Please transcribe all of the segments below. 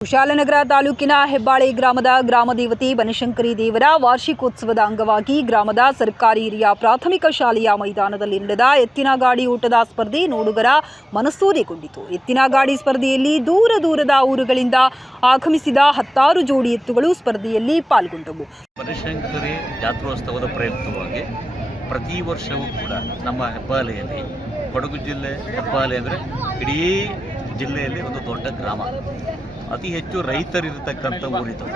ಕುಶಾಲನಗರ ತಾಲೂಕಿನ ಹೆಬ್ಬಾಳೆ ಗ್ರಾಮದ ಗ್ರಾಮ ದೇವತೆ ಬನಶಂಕರಿ ದೇವರ ವಾರ್ಷಿಕೋತ್ಸವದ ಅಂಗವಾಗಿ ಗ್ರಾಮದ ಸರ್ಕಾರಿ ಹಿರಿಯ ಪ್ರಾಥಮಿಕ ಶಾಲೆಯ ಮೈದಾನದಲ್ಲಿ ನಡೆದ ಎತ್ತಿನ ಗಾಡಿ ಊಟದ ಸ್ಪರ್ಧೆ ನೋಡುಗರ ಮನಸೂರೆಗೊಂಡಿತು ಎತ್ತಿನ ಗಾಡಿ ಸ್ಪರ್ಧೆಯಲ್ಲಿ ದೂರ ದೂರದ ಊರುಗಳಿಂದ ಆಗಮಿಸಿದ ಹತ್ತಾರು ಜೋಡಿ ಎತ್ತುಗಳು ಸ್ಪರ್ಧೆಯಲ್ಲಿ ಪಾಲ್ಗೊಂಡವು. ಬನಶಂಕರಿ ಜಾತ್ರೋತ್ಸವದ ಪ್ರಯುಕ್ತವಾಗಿ ಪ್ರತಿ ವರ್ಷವೂ ಕೂಡ ನಮ್ಮ ಹೆಬ್ಬಾಲೆಯಲ್ಲಿ ಕೊಡಗು ಜಿಲ್ಲೆ ಹೆಬ್ಬಾಲೆ ಅಂದರೆ ಇಡೀ ಜಿಲ್ಲೆಯಲ್ಲಿ ಒಂದು ದೊಡ್ಡ ಗ್ರಾಮ. ಅತಿ ಹೆಚ್ಚು ರೈತರಿರತಕ್ಕಂಥ ಊರಿದು.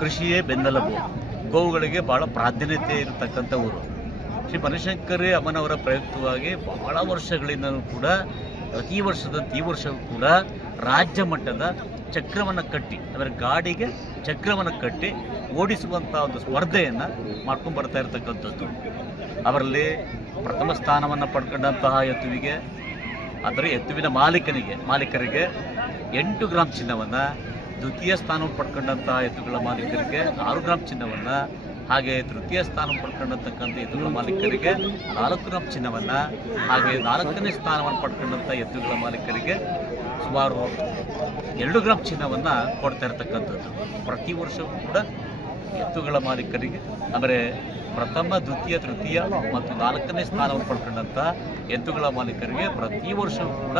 ಕೃಷಿಯೇ ಬೆನ್ನೆಲುಬು. ಗೋವುಗಳಿಗೆ ಭಾಳ ಪ್ರಾಧಾನ್ಯತೆ ಇರತಕ್ಕಂಥ ಊರು. ಶ್ರೀ ಬನಶಂಕರಿ ಅಮ್ಮನವರ ಪ್ರಯುಕ್ತವಾಗಿ ಬಹಳ ವರ್ಷಗಳಿಂದಲೂ ಕೂಡ ಪ್ರತಿ ವರ್ಷದ ಈ ವರ್ಷವೂ ಕೂಡ ರಾಜ್ಯ ಮಟ್ಟದ ಚಕ್ರವನ್ನು ಕಟ್ಟಿ, ಅಂದರೆ ಗಾಡಿಗೆ ಚಕ್ರವನ್ನು ಕಟ್ಟಿ ಓಡಿಸುವಂಥ ಒಂದು ಸ್ಪರ್ಧೆಯನ್ನು ಮಾಡ್ಕೊಂಡು ಬರ್ತಾ ಇರತಕ್ಕಂಥದ್ದು. ಅವರಲ್ಲಿ ಪ್ರಥಮ ಸ್ಥಾನವನ್ನು ಪಡ್ಕೊಂಡಂತಹ ಎತ್ತುವಿಗೆ ಅದರ ಎತ್ತುವಿನ ಮಾಲೀಕನಿಗೆ, ಮಾಲೀಕರಿಗೆ ಎಂಟು ಗ್ರಾಮ್ ಚಿನ್ನವನ್ನು ದ್ವಿತೀಯ ಸ್ಥಾನವನ್ನು ಪಡ್ಕೊಂಡಂಥ ಎತ್ತುಗಳ ಮಾಲೀಕರಿಗೆ ಆರು ಗ್ರಾಮ್ ಚಿನ್ನವನ್ನು ಹಾಗೆ ತೃತೀಯ ಸ್ಥಾನ ಪಡ್ಕೊಂಡಂತಕ್ಕಂಥ ಎತ್ತುಗಳ ಮಾಲೀಕರಿಗೆ ನಾಲ್ಕು ಗ್ರಾಮ್ ಚಿನ್ನವನ್ನು ಹಾಗೆ ನಾಲ್ಕನೇ ಸ್ಥಾನವನ್ನು ಪಡ್ಕೊಂಡಂಥ ಎತ್ತುಗಳ ಮಾಲೀಕರಿಗೆ ಸುಮಾರು ಎರಡು ಗ್ರಾಮ್ ಚಿನ್ನವನ್ನು ಕೊಡ್ತಾ ಇರತಕ್ಕಂಥದ್ದು. ಪ್ರತಿ ವರ್ಷವೂ ಕೂಡ ಎತ್ತುಗಳ ಮಾಲೀಕರಿಗೆ, ಅಂದರೆ ಪ್ರಥಮ, ದ್ವಿತೀಯ, ತೃತೀಯ ಮತ್ತು ನಾಲ್ಕನೇ ಸ್ಥಾನವನ್ನು ಪಡ್ಕೊಂಡಂಥ ಎತ್ತುಗಳ ಮಾಲೀಕರಿಗೆ ಪ್ರತಿ ವರ್ಷವೂ ಕೂಡ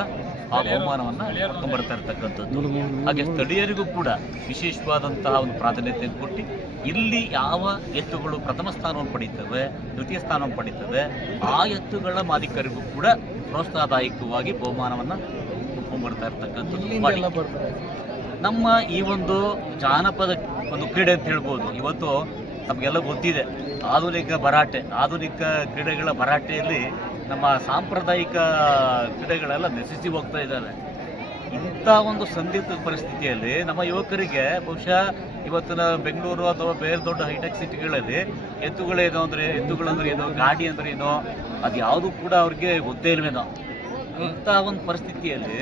ಆ ಬಹುಮಾನವನ್ನು ಬರ್ತಾ ಇರ್ತಕ್ಕಂಥದ್ದು. ಹಾಗೆ ಸ್ಥಳೀಯರಿಗೂ ಕೂಡ ವಿಶೇಷವಾದಂತಹ ಒಂದು ಪ್ರಾಧಾನ್ಯತೆ ಕೊಟ್ಟು ಇಲ್ಲಿ ಯಾವ ಎತ್ತುಗಳು ಪ್ರಥಮ ಸ್ಥಾನವನ್ನು ಪಡೀತವೆ ದ್ವಿತೀಯ ಸ್ಥಾನವನ್ನು ಪಡೀತವೆ ಆ ಎತ್ತುಗಳ ಮಾಲೀಕರಿಗೂ ಕೂಡ ಪ್ರೋತ್ಸಾಹದಾಯಕವಾಗಿ ಬಹುಮಾನವನ್ನು ಬರ್ತಾ ಇರ್ತಕ್ಕಂಥದ್ದು ಮಾಡಿ ನಮ್ಮ ಈ ಒಂದು ಜಾನಪದ ಒಂದು ಕ್ರೀಡೆ ಅಂತ ಹೇಳ್ಬೋದು. ಇವತ್ತು ನಮಗೆಲ್ಲ ಗೊತ್ತಿದೆ. ಆಧುನಿಕ ಭರಾಟೆ, ಆಧುನಿಕ ಕ್ರೀಡೆಗಳ ಭರಾಟೆಯಲ್ಲಿ ನಮ್ಮ ಸಾಂಪ್ರದಾಯಿಕ ಕ್ರೀಡೆಗಳೆಲ್ಲ ನಶಿಸಿ ಹೋಗ್ತಾ ಇದ್ದಾರೆ ಇಂಥ ಒಂದು ಸಂದಿಗ್ಧ ಪರಿಸ್ಥಿತಿಯಲ್ಲಿ ನಮ್ಮ ಯುವಕರಿಗೆ ಬಹುಶಃ ಇವತ್ತಿನ ಬೆಂಗಳೂರು ಅಥವಾ ಬೇರೆ ದೊಡ್ಡ ಹೈಟೆಕ್ ಸಿಟಿಗಳಲ್ಲಿ ಎತ್ತುಗಳೇನೋ ಅಂದರೆ ಎತ್ತುಗಳಂದ್ರೆ ಏನೋ, ಗಾಡಿ ಅಂದ್ರೆ ಏನೋ ಅದು ಯಾವುದೂ ಕೂಡ ಅವ್ರಿಗೆ ಗೊತ್ತೇ ಇಲ್ವೇನೋ. ಇಂಥ ಒಂದು ಪರಿಸ್ಥಿತಿಯಲ್ಲಿ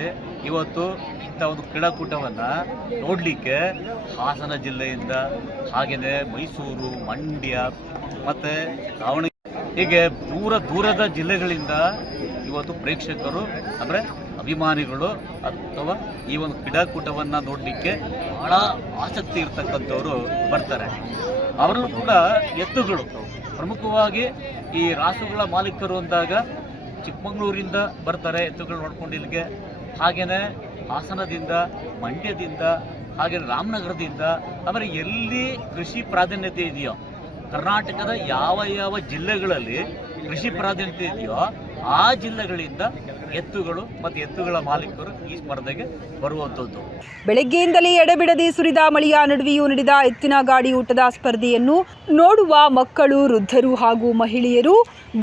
ಇವತ್ತು ಇಂಥ ಒಂದು ಕ್ರೀಡಾಕೂಟವನ್ನು ನೋಡಲಿಕ್ಕೆ ಹಾಸನ ಜಿಲ್ಲೆಯಿಂದ ಹಾಗೆಯೇ ಮೈಸೂರು, ಮಂಡ್ಯ ಮತ್ತು ದಾವಣಗೆರೆ. ಹೀಗೆ ದೂರ ದೂರದ ಜಿಲ್ಲೆಗಳಿಂದ ಇವತ್ತು ಪ್ರೇಕ್ಷಕರು ಅಂದರೆ ಅಭಿಮಾನಿಗಳು ಅಥವಾ ಈ ಒಂದು ಕ್ರೀಡಾಕೂಟವನ್ನು ನೋಡಲಿಕ್ಕೆ ಬಹಳ ಆಸಕ್ತಿ ಇರ್ತಕ್ಕಂಥವ್ರು ಬರ್ತಾರೆ. ಅವರಲ್ಲೂ ಕೂಡ ಎತ್ತುಗಳು. ಪ್ರಮುಖವಾಗಿ ಈ ರಾಸುಗಳ ಮಾಲೀಕರು ಅಂದಾಗ ಚಿಕ್ಕಮಗಳೂರಿಂದ ಬರ್ತಾರೆ ಎತ್ತುಗಳು ನೋಡ್ಕೊಂಡು ಇಲ್ಲಿಗೆ. ಹಾಗೆಯೇ ಹಾಸನದಿಂದ, ಮಂಡ್ಯದಿಂದ ಹಾಗೆ ರಾಮನಗರದಿಂದ ಆಮೇಲೆ ಎಲ್ಲಿ ಕೃಷಿ ಪ್ರಾಧಾನ್ಯತೆ ಇದೆಯೋ, ಕರ್ನಾಟಕದ ಯಾವ ಯಾವ ಜಿಲ್ಲೆಗಳಲ್ಲಿ ಕೃಷಿ ಪ್ರಾಧಾನ್ಯತೆ ಇದೆಯೋ ಆ ಜಿಲ್ಲೆಗಳಿಂದ ಎತ್ತುಗಳು ಮತ್ತು ಎತ್ತುಗಳ ಮಾಲೀಕರು ಈ ಸ್ಪರ್ಧೆಗೆ ಬರುವಂಥದ್ದು. ಬೆಳಗ್ಗೆಯಿಂದಲೇ ಎಡೆಬಿಡದೆ ಸುರಿದ ಮಳೆಯ ನಡುವೆಯೂ ನಡೆದ ಎತ್ತಿನ ಗಾಡಿ ಊಟದ ಸ್ಪರ್ಧೆಯನ್ನು ನೋಡುವ ಮಕ್ಕಳು ವೃದ್ಧರು ಹಾಗೂ ಮಹಿಳೆಯರು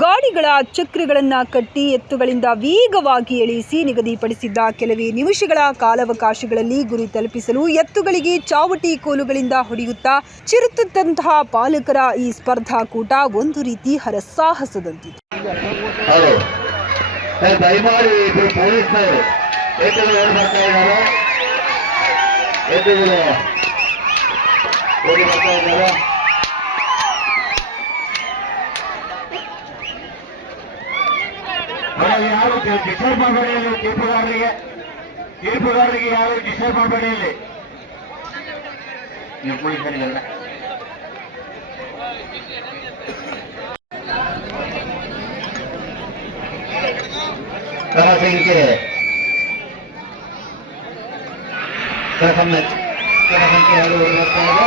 ಗಾಡಿಗಳ ಚಕ್ರಗಳನ್ನು ಕಟ್ಟಿ ಎತ್ತುಗಳಿಂದ ವೇಗವಾಗಿ ಎಳೆಯಿಸಿ ನಿಗದಿಪಡಿಸಿದ್ದ ಕೆಲವೇ ನಿಮಿಷಗಳ ಕಾಲಾವಕಾಶಗಳಲ್ಲಿ ಗುರಿ ತಲುಪಿಸಲು ಎತ್ತುಗಳಿಗೆ ಚಾವಟಿ ಕೋಲುಗಳಿಂದ ಹೊಡೆಯುತ್ತಾ ಚಿರುತ್ತಂತಹ ಪಾಲಕರ ಈ ಸ್ಪರ್ಧಾಕೂಟ ಒಂದು ರೀತಿ ಹರಸಾಹಸದಂತಿತ್ತು. ದಯಮಾಡಿ ಇಬ್ರು ಪೊಲೀಸ್ನವರು ಎತ್ತುಗಳು ಓಡಿ ಬರ್ತಾ ಇದ್ದಾರೆ ಎತ್ತುಗಳು ಓಡಿ ಬರ್ತಾ ಇದ್ದಾರೆ ಮೇಡಮ್, ಯಾರು ಡಿಸ್ಟರ್ಬ್ ಮಾಡಬೇಡಿ ಇಲ್ಲಿ ತೀರ್ಪುಗಾರರಿಗೆ ತೀರ್ಪುಗಾರರಿಗೆ ಯಾರು ಡಿಸ್ಟರ್ಬ್ ಮಾಡಬೇಡಿ ಇಲ್ಲಿ ನೀವು ಪೊಲೀಸರಿಗೆಲ್ಲ ಜನಸಂಖ್ಯೆ ಜನಸಂಖ್ಯೆ ಜನಸಂಖ್ಯೆ ಎರಡು ಬರ್ತಾ ಇದೆ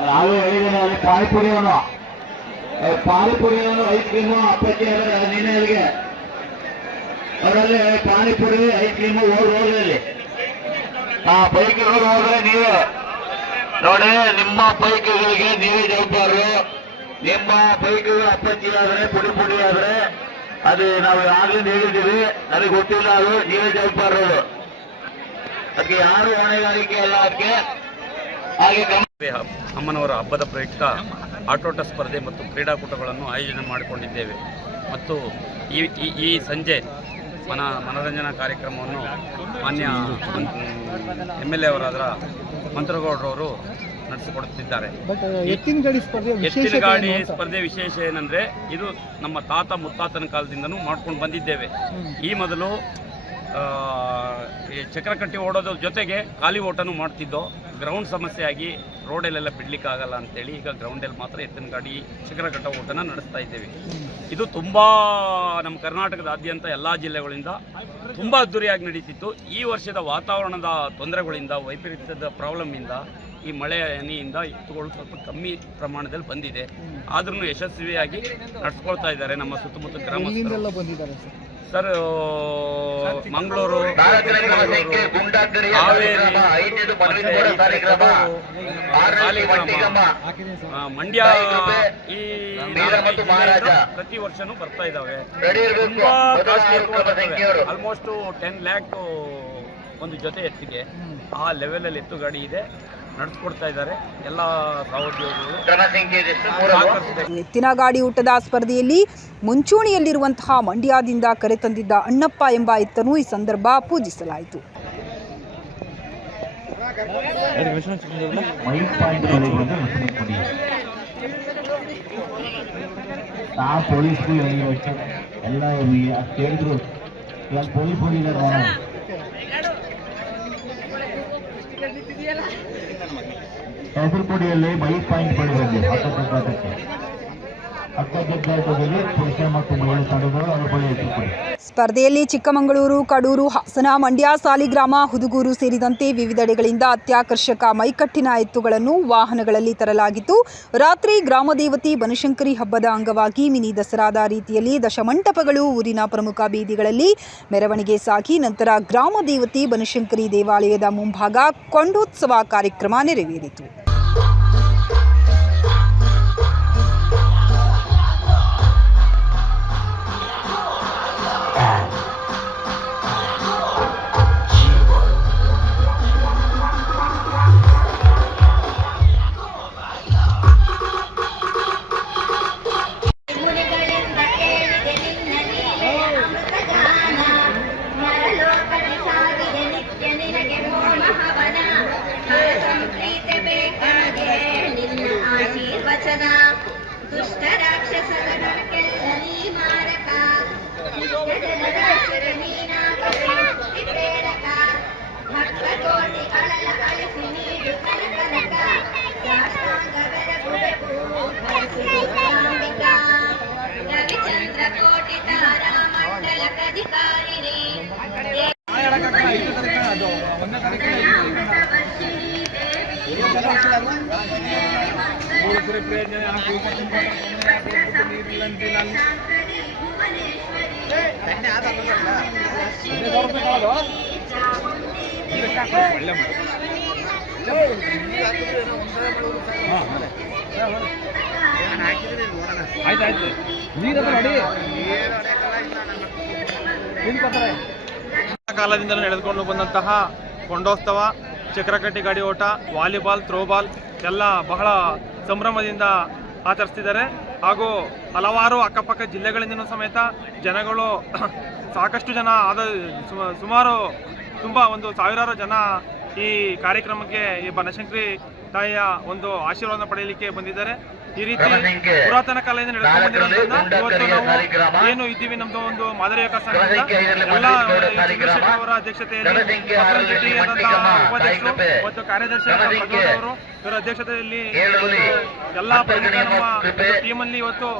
ನಾವು ಹೇಳಿದ್ದೇನೆ ಅಲ್ಲಿ ಪಾನಿಪುರಿಯವನು ಪಾನಿಪುರಿಯವನು ಐಸ್ ಕ್ರೀಮು ಅಪ್ಪಚ್ಚಿ ಅವರ ಅಲ್ಲಿಗೆ ಅವರಲ್ಲಿ ಪಾನಿಪುರಿ, ಐಸ್ ಕ್ರೀಮು ಓಡ್ ಹೋಗಲಿ ಆ ಬೈಕ್ ಹೋದ್ರೆ ನೀವು. ನೋಡಿ, ನಿಮ್ಮ ಬೈಕ್ಗಳಿಗೆ ನೀವೇ ಜವಾಬ್ದಾರರು. ನಿಮ್ಮ ಬೈಕ್ ಅಪ್ಪಚ್ಚಿ ಆದ್ರೆ, ಪುಡಿ ಪುಡಿ ಆದ್ರೆ, ಅದು ನಾವು ಆಗ್ಲಿಂದ ಹೇಳಿದ್ದೀವಿ, ನನಗೆ ಗೊತ್ತಿಲ್ಲ ಅದು, ನೀವೇ ಜವಾಬ್ದಾರರು ಅದಕ್ಕೆ ಯಾರು ಹೊಣೆಗಾರಿಕೆ ಅಲ್ಲ ಅದಕ್ಕೆ. ಹಾಗೆ ಅಮ್ಮನವರ ಹಬ್ಬದ ಪ್ರಯುಕ್ತ ಆಟೋಟ ಸ್ಪರ್ಧೆ ಮತ್ತು ಕ್ರೀಡಾಕೂಟಗಳನ್ನು ಆಯೋಜನೆ ಮಾಡಿಕೊಂಡಿದ್ದೇವೆ. ಮತ್ತು ಈ ಈ- ಸಂಜೆ ಮನ ಮನೋರಂಜನಾ ಕಾರ್ಯಕ್ರಮವನ್ನು ಮಾನ್ಯ ಎಂ ಎಲ್ ಎ ಅವರಾದ ಮಂತ್ರಗೌಡರವರು ನಡೆಸಿಕೊಡುತ್ತಿದ್ದಾರೆ. ಬಟ್ ಎತ್ತಿನ ಗಾಡಿ ಸ್ಪರ್ಧೆ ವಿಶೇಷ ಏನಂದ್ರೆ ಇದು ನಮ್ಮ ತಾತ ಮುತ್ತಾತನ ಕಾಲದಿಂದನೂ ಮಾಡ್ಕೊಂಡು ಬಂದಿದ್ದೇವೆ. ಈ ಮೊದಲು ಚಕ್ರಕಟ್ಟಿ ಓಡೋದ್ರ ಜೊತೆಗೆ ಖಾಲಿ ಓಟನೂ ಮಾಡ್ತಿದ್ದೋ ಗ್ರೌಂಡ್ ಸಮಸ್ಯೆ ಆಗಿ ರೋಡಲ್ಲೆಲ್ಲ ಬಿಡ್ಲಿಕ್ಕೆ ಆಗಲ್ಲ ಅಂತೇಳಿ ಈಗ ಗ್ರೌಂಡಲ್ಲಿ ಮಾತ್ರ ಎತ್ತಿನ ಗಾಡಿ ಚಕ್ರಕಟ್ಟ ಓಟನ ನಡೆಸ್ತಾ ಇದ್ದೇವೆ. ಇದು ತುಂಬ ನಮ್ಮ ಕರ್ನಾಟಕದಾದ್ಯಂತ ಎಲ್ಲ ಜಿಲ್ಲೆಗಳಿಂದ ತುಂಬ ಅದ್ದೂರಿಯಾಗಿ ನಡೀತಿತ್ತು. ಈ ವರ್ಷದ ವಾತಾವರಣದ ತೊಂದರೆಗಳಿಂದ, ವೈಪರೀತ್ಯದ ಪ್ರಾಬ್ಲಮ್ಮಿಂದ ಈ ಮಳೆ ಹನಿಯಿಂದ ಎತ್ತುಗಳು ಸ್ವಲ್ಪ ಕಮ್ಮಿ ಪ್ರಮಾಣದಲ್ಲಿ ಬಂದಿದೆ. ಆದ್ರೂ ಯಶಸ್ವಿಯಾಗಿ ನಡ್ಸ್ಕೊಳ್ತಾ ಇದ್ದಾರೆ ನಮ್ಮ ಸುತ್ತಮುತ್ತ ಗ್ರಾಮ ಸರ್ ಮಂಗಳೂರು ಮಂಡ್ಯ ಈ. ಪ್ರತಿ ವರ್ಷನೂ ಬರ್ತಾ ಇದ್ದಾವೆ ತುಂಬಾ ಆಲ್ಮೋಸ್ಟ್ ಟೆನ್ ಲ್ಯಾಕ್ ಒಂದು ಜೊತೆ ಎತ್ತಿಗೆ. ಆ ಲೆವೆಲಲ್ಲಿ ಎತ್ತು ಗಾಡಿ ಇದೆ. ನಡೆಸ್ಕೊಡ್ತಾ ಇದ್ದಾರೆ. ಎಲ್ಲ ಸಹೋದ್ಯೋಗಿಗಳು ಎತ್ತಿನ ಗಾಡಿ ಊಟದ ಸ್ಪರ್ಧೆಯಲ್ಲಿ ಮುಂಚೂಣಿಯಲ್ಲಿರುವಂತಹ ಮಂಡ್ಯದಿಂದ ಕರೆತಂದಿದ್ದ ಅಣ್ಣಪ್ಪ ಎಂಬ ಎತ್ತನ್ನು ಈ ಸಂದರ್ಭ ಪೂಜಿಸಲಾಯಿತು. ಪೊಲೀಸ್ಗೂ ಎಲ್ಲ ಕೇಳಿದ್ರು ಪೊಲೀಸ್ ಬಂದಿದ್ದಾರೆ ಬೈಕ್ ಪಾಯಿಂಟ್ ಪಡೆದಲ್ಲಿ ಹತ್ತೊಂಬತ್ತಕ್ಕೆ ಸ್ಪರ್ಧೆಯಲ್ಲಿ ಚಿಕ್ಕಮಗಳೂರು, ಕಡೂರು, ಹಾಸನ, ಮಂಡ್ಯ, ಸಾಲಿಗ್ರಾಮ, ಹುದುಗೂರು ಸೇರಿದಂತೆ ವಿವಿಧೆಡೆಗಳಿಂದ ಅತ್ಯಾಕರ್ಷಕ ಮೈಕಟ್ಟಿನ ಎತ್ತುಗಳನ್ನು ವಾಹನಗಳಲ್ಲಿ ತರಲಾಗಿತ್ತು. ರಾತ್ರಿ ಗ್ರಾಮದೇವತಿ ಬನಶಂಕರಿ ಹಬ್ಬದ ಅಂಗವಾಗಿ ಮಿನಿ ದಸರಾದ ರೀತಿಯಲ್ಲಿ ದಶಮಂಟಪಗಳು ಊರಿನ ಪ್ರಮುಖ ಬೀದಿಗಳಲ್ಲಿ ಮೆರವಣಿಗೆ ಸಾಗಿ ನಂತರ ಗ್ರಾಮದೇವತಿ ಬನಶಂಕರಿ ದೇವಾಲಯದ ಮುಂಭಾಗ ಕೊಂಡೋತ್ಸವ ಕಾರ್ಯಕ್ರಮ ನೆರವೇರಿತು. ಕಾಲದಿಂದಲೂ ನಡೆದುಕೊಂಡು ಬಂದಂತಹ ಕೊಂಡೋತ್ಸವ ಚಕ್ರಕಟ್ಟಿ ಗಾಡಿ ಓಟ ವಾಲಿಬಾಲ್ ಥ್ರೋಬಾಲ್ ಎಲ್ಲ ಬಹಳ ಸಂಭ್ರಮದಿಂದ ಆಚರಿಸ್ತಿದ್ದಾರೆ. ಹಾಗೂ ಹಲವಾರು ಅಕ್ಕಪಕ್ಕ ಜಿಲ್ಲೆಗಳಿಂದನೂ ಸಮೇತ ಜನಗಳು ಸಾಕಷ್ಟು ಜನ ಆದ ಸುಮ- ಸುಮಾರು ತುಂಬ ಒಂದು ಸಾವಿರಾರು ಜನ ಈ ಕಾರ್ಯಕ್ರಮಕ್ಕೆ ಈ ಬನಶಂಕರಿ ತಾಯಿಯ ಒಂದು ಆಶೀರ್ವಾದ ಪಡೆಯಲಿಕ್ಕೆ ಬಂದಿದ್ದಾರೆ. ಈ ರೀತಿ ಪುರಾತನ ಕಾಲದಿಂದ ನಡೆದುಕೊಂಡು ಬಂದಿರೋದ್ರಿಂದ ಇವತ್ತು ನಾವು ಏನು ಇದ್ದೀವಿ ನಮ್ದು ಒಂದು ಮಾದರಿ ವಿಕಾಸ ಎಲ್ಲ ಅವರ ಅಧ್ಯಕ್ಷತೆಯಲ್ಲಿ ಉಪಾಧ್ಯಕ್ಷರು ಮತ್ತು ಕಾರ್ಯದರ್ಶಿ ಅವರು ಇವರ ಅಧ್ಯಕ್ಷತೆಯಲ್ಲಿ ಎಲ್ಲ ನಮ್ಮ. ಟೀಮಲ್ಲಿ ಇವತ್ತು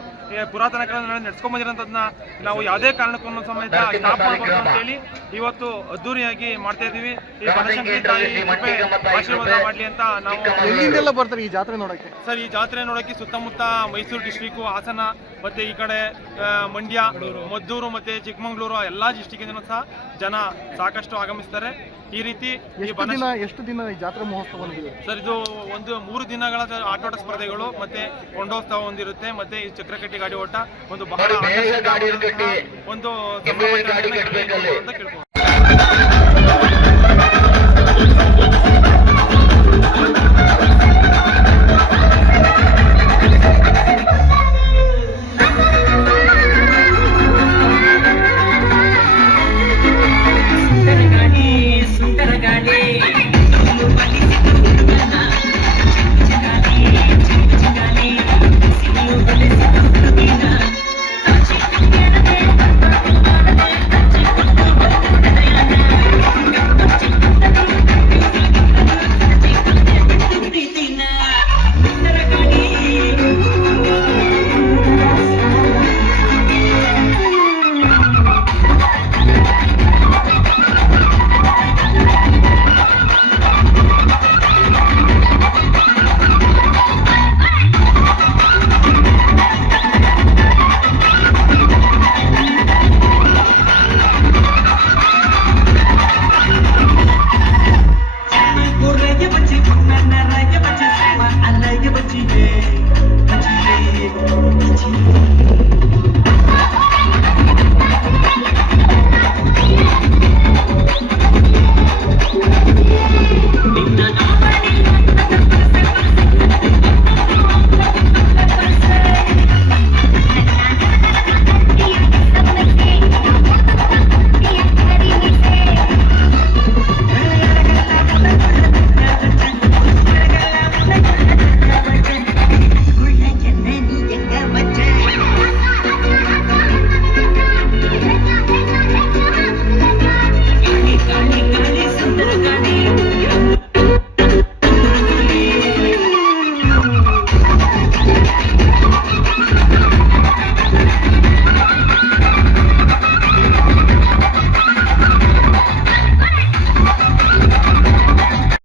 ಪುರಾತನ ಕಾಲದಲ್ಲಿ ನಡೆಸ್ಕೊಂಡ್ ಬಂದಿರೋಂಥದ್ದನ್ನ ನಾವು ಯಾವುದೇ ಕಾರಣಕ್ಕೂ ಸಮೇತ ಸ್ಟಾಪ್ ಮಾಡಬಾರ್ದು ಅಂತ ಹೇಳಿ ಇವತ್ತು ಅದ್ದೂರಿಯಾಗಿ ಮಾಡ್ತಾ ಇದೀವಿ ಈ ಬನಶಂಕರಿ ತಾಯಿ ಕೃಪೆ ಆಶೀರ್ವಾದ. ಮಾಡಲಿ ಅಂತ ನಾವು. ಎಲ್ಲಿಂದೆಲ್ಲ ಬರ್ತಾರೆ ಈ ಜಾತ್ರೆ ನೋಡಕ್ಕೆ? ಸರ್ ಈ ಜಾತ್ರೆ ನೋಡಕ್ಕೆ ಸುತ್ತಮುತ್ತ ಮೈಸೂರು ಡಿಸ್ಟ್ರಿಕ್ಟು ಹಾಸನ ಮತ್ತೆ ಈ ಕಡೆ ಆ, ಮಂಡ್ಯ ಮದ್ದೂರು ಮತ್ತೆ ಚಿಕ್ಕಮಂಗ್ಳೂರು ಎಲ್ಲಾ ಡಿಸ್ಟ್ರಿಕ್ಟ್ ಸಹ ಜನ ಸಾಕಷ್ಟು ಆಗಮಿಸ್ತಾರೆ. ಈ ರೀತಿ ಈ ಎಷ್ಟು ದಿನ ಎಷ್ಟು ದಿನ ಈ ಜಾತ್ರೆ ಮಹೋತ್ಸವ ಸರ್ ಇದು ಒಂದು ಮೂರು ದಿನಗಳ ಆಟೋಟ ಸ್ಪರ್ಧೆಗಳು ಮತ್ತೆ ಕೊಂಡೋತ್ಸವ ಹೊಂದಿರುತ್ತೆ ಮತ್ತೆ ಈ ಚಕ್ರಕಟ್ಟಿ ಗಾಡಿ ಗಾಡಿ ಓಟ ಒಂದು ಬಹಳ ಒಂದು ಅಂತ